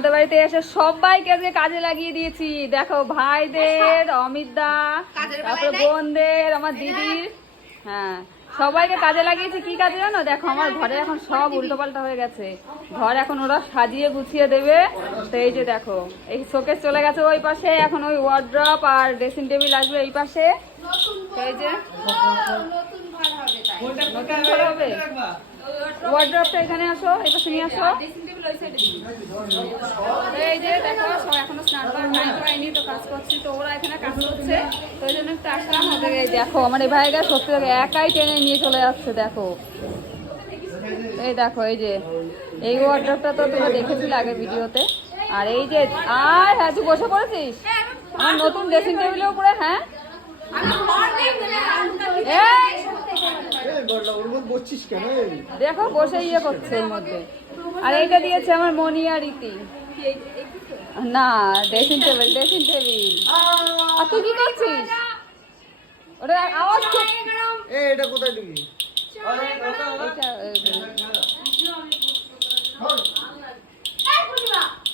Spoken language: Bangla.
আমাদের বাড়িতে এসে সবাইকে আজকে কাজে লাগিয়ে দিয়েছি। দেখো ভাইদের, অমিতদা, তারপরে বোনদের, আমার দিদির, হ্যাঁ সবাইকে কাজে লাগিয়েছি। কি কাজে জানো? দেখো আমার ঘরে এখন সব উল্টোপাল্টা হয়ে গেছে। ঘর এখন ওরা সাজিয়ে গুছিয়ে দেবে। তো এই যে দেখো এই শোকেস চলে গেছে ওই পাশে, এখন ওই ওয়ার্ড্রপ আর ড্রেসিং টেবিল আসবে এই পাশে। এই যে নতুন ঘর হবে। ওয়ার্ড্রপটা এখানে আসো, এই পাশে নিয়ে আসো। এই যে দেখো সব এখনো স্নান করার টাইম হয়নি, তো কাজ করছি, তো ওরা এখানে কাজ করছে, তো ওই জন্য একটু আসলাম। ওদের দেখো আমার এই ভাইরা সত্যি একাই টেনে নিয়ে চলে যাচ্ছে। দেখো এই দেখো এই যে এই ওয়ার্ড্রপটা তো তোমরা দেখেছিলে আগের ভিডিওতে। আর এই যে আর হ্যাঁ তুই বসে পড়েছিস আমার নতুন ড্রেসিং টেবিলের উপরে। হ্যাঁ দেখো বসে ইয়ে করছে এর মধ্যে। আর এইটা দিয়েছে আমার মনি আর রীতি। না ড্রেসিং টেবিল, ড্রেসিং টেবিল। আর তুই কি করছিস? ওটা আওয়াজ এটা কোথায় ঢুকি?